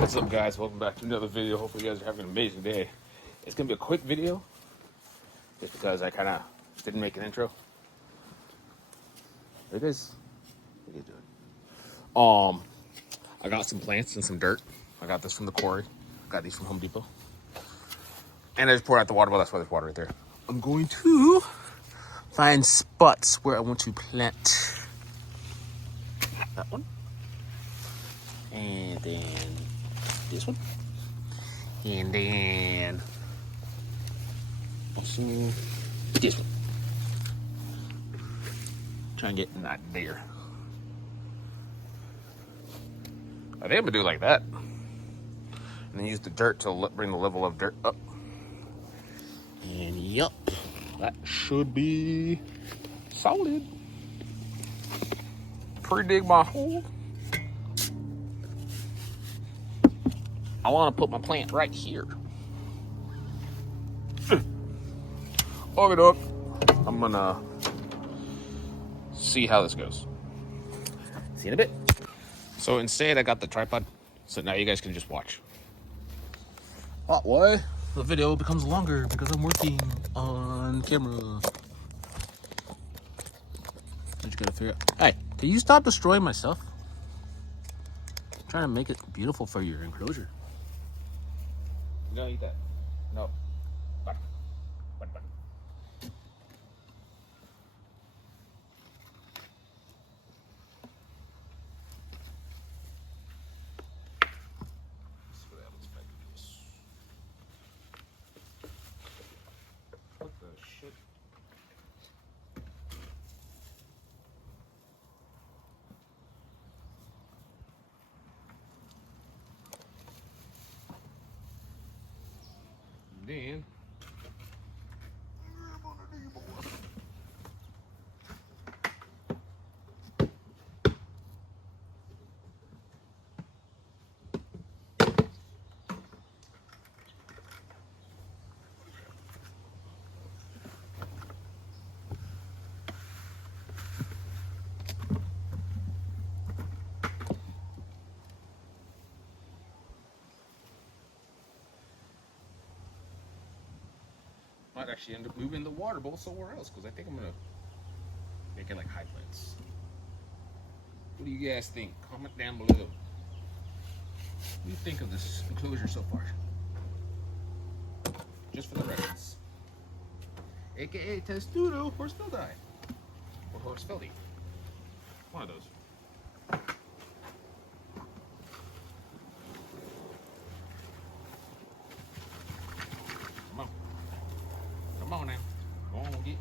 What's up, guys? Welcome back to another video. Hopefully you guys are having an amazing day. It's gonna be a quick video just because I kind of didn't make an intro. It is. What are you doing? I got some plants and some dirt. I got this from the quarry. Got these from Home Depot. And I just poured out the water. Well, that's why there's water right there. I'm going to find spots where I want to plant that one. And then this one. And then also this one. Try and get in that there. I think I'm gonna do it like that. And then use the dirt to bring the level of dirt up. And yup, that should be solid. Pre-dig my hole. I want to put my plant right here. Okay, I'm gonna see how this goes. See you in a bit. So instead, I got the tripod, so now you guys can just watch. What? The video becomes longer because I'm working on camera. I just gotta figure out. Hey, can you stop destroying my stuff? I'm trying to make it beautiful for your enclosure. You don't eat that. No. Bye. Bye. Bye. What happens if I do this? What the shit? Then might actually end up moving the water bowl somewhere else because I think I'm gonna make it like high plants. What do you guys think? Comment down below. What do you think of this enclosure so far? Just for the reference. AKA Testudo Horsefeldi. Or Horsefeldi. One of those. Come on. Come on now. Go on, get.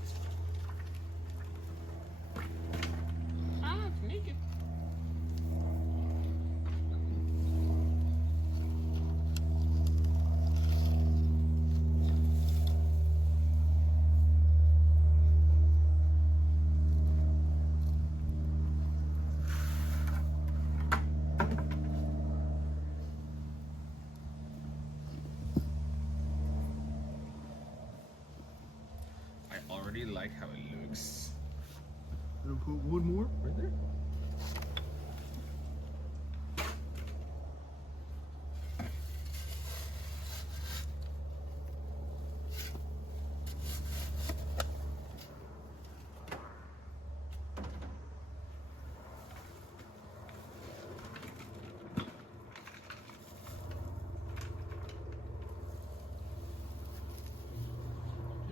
Ah, it's naked. I already like how it looks. I'm gonna put one more right there.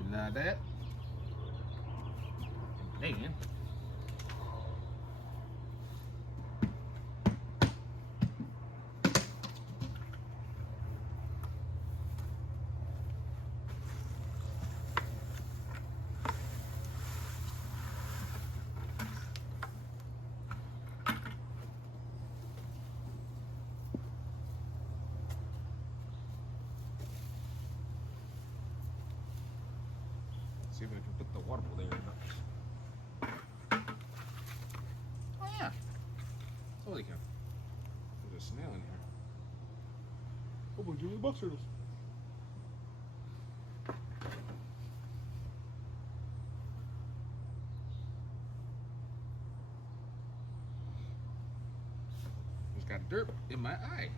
Like that. And then see if we can put the water bowl there or not. Oh yeah. Totally can. There's a snail in here. Oh boy, Julie Buck turtles. Just got dirt in my eye.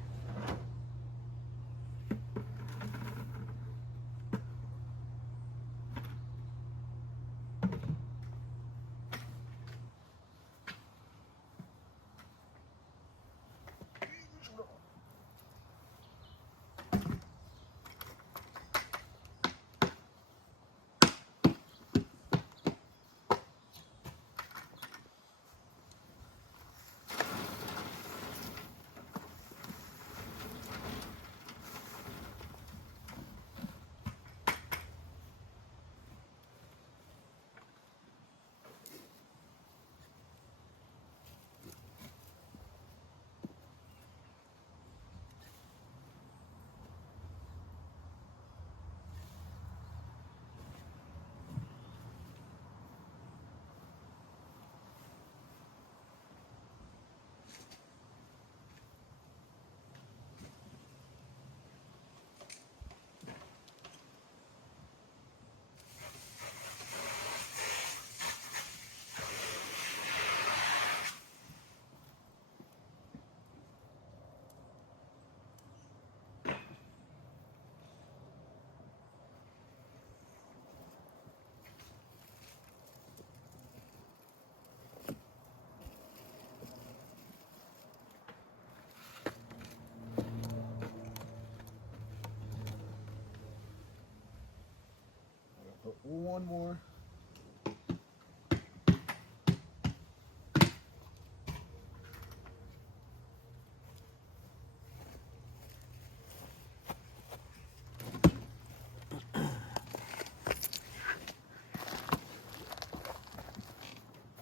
one more.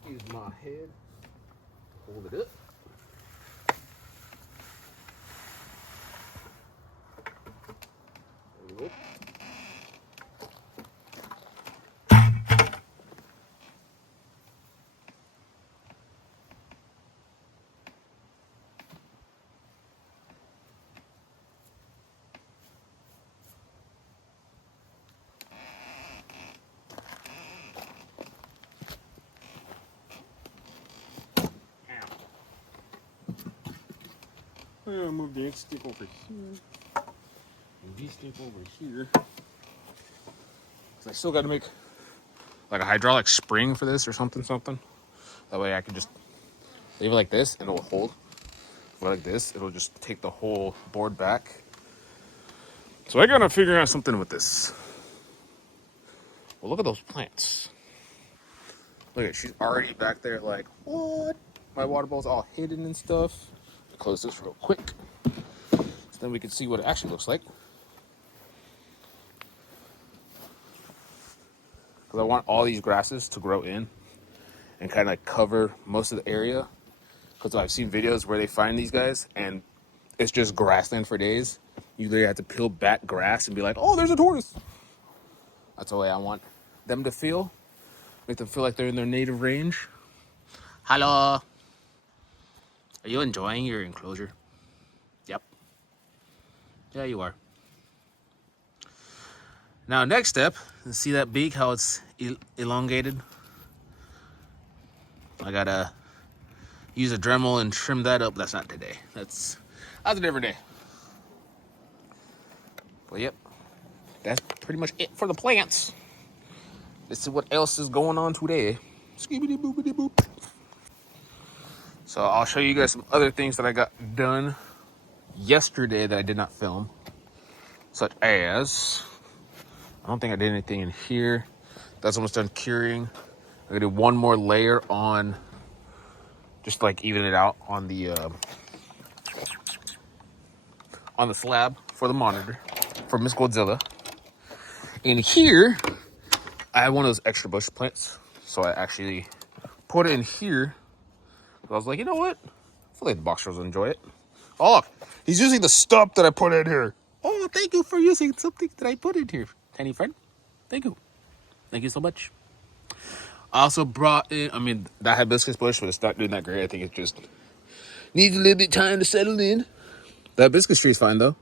Use my head, hold it up. There we go. I'll move the next stick over here. And this stick over here. So I still got to make like a hydraulic spring for this or something. That way I can just leave it like this and it'll hold. But like this, it'll just take the whole board back. So I gotta figure out something with this. Well, look at those plants. Look at, she's already back there like, what? My water bowl's all hidden and stuff. Close this real quick. So then we can see what it actually looks like. Because I want all these grasses to grow in and kind of like cover most of the area. Because I've seen videos where they find these guys and it's just grassland for days. You literally have to peel back grass and be like, oh, there's a tortoise. That's the way I want them to feel. Make them feel like they're in their native range. Hello. Are you enjoying your enclosure? Yep. Yeah, you are. Now, next step, see that beak, how it's elongated? I gotta use a Dremel and trim that up. That's not today. That's a different day. But yep, that's pretty much it for the plants. Let's see what else is going on today. Skibidi boobidi boop. So I'll show you guys some other things that I got done yesterday that I did not film. Such as, I don't think I did anything in here. That's almost done curing. I'm gonna do one more layer on, just like even it out on the slab for the monitor for Miss Godzilla. In here, I have one of those extra bush plants, so I actually put it in here. I was like, you know what? I feel like the box turtles will enjoy it. Oh, look, he's using the stump that I put in here. Oh, thank you for using something that I put in here, tiny friend. Thank you. Thank you so much. I also brought in, I mean, that hibiscus bush, but it's not doing that great. I think it just needs a little bit of time to settle in. The hibiscus tree is fine, though.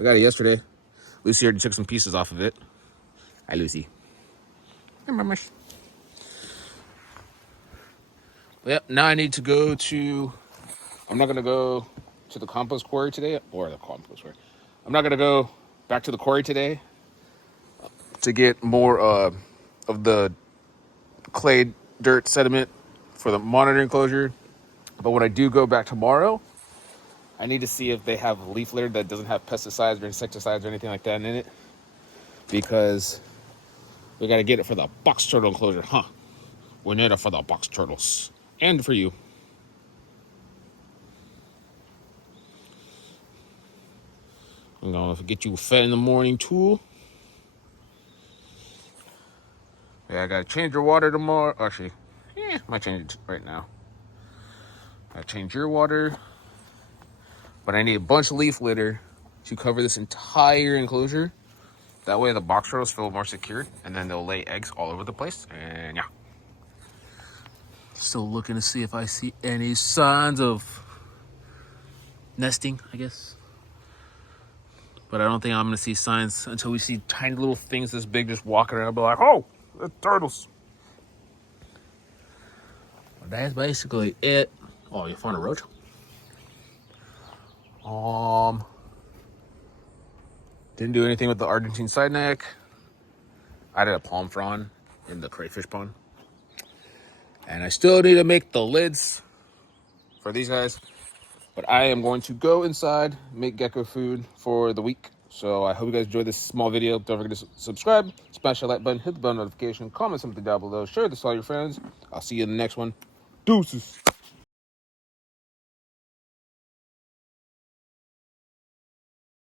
I got it yesterday. Lucy already took some pieces off of it. Hi, Lucy. Hi, Mamush. But yep, now I need to go to, I'm not going to go to the compost quarry today, or the compost quarry. I'm not going to go back to the quarry today to get more of the clay dirt sediment for the monitor enclosure. But when I do go back tomorrow, I need to see if they have leaf litter that doesn't have pesticides or insecticides or anything like that in it, because we got to get it for the box turtle enclosure, huh? We need it for the box turtles and for you. I'm gonna get you fed in the morning too. Yeah, I gotta change your water tomorrow. Actually, yeah, I might change it right now. I change your water, but I need a bunch of leaf litter to cover this entire enclosure. That way the box turtles feel more secured, and then they'll lay eggs all over the place. And yeah, still looking to see if I see any signs of nesting, I guess. But I don't think I'm gonna see signs until we see tiny little things this big just walking around. I'll be like, oh, the turtles. But that's basically it. Oh, you found a roach? Didn't do anything with the Argentine side neck. I did a palm frond in the crayfish pond. And I still need to make the lids for these guys. But I am going to go inside, make gecko food for the week. So I hope you guys enjoyed this small video. Don't forget to subscribe, smash that like button, hit the bell notification, comment something down below, share this with all your friends. I'll see you in the next one. Deuces.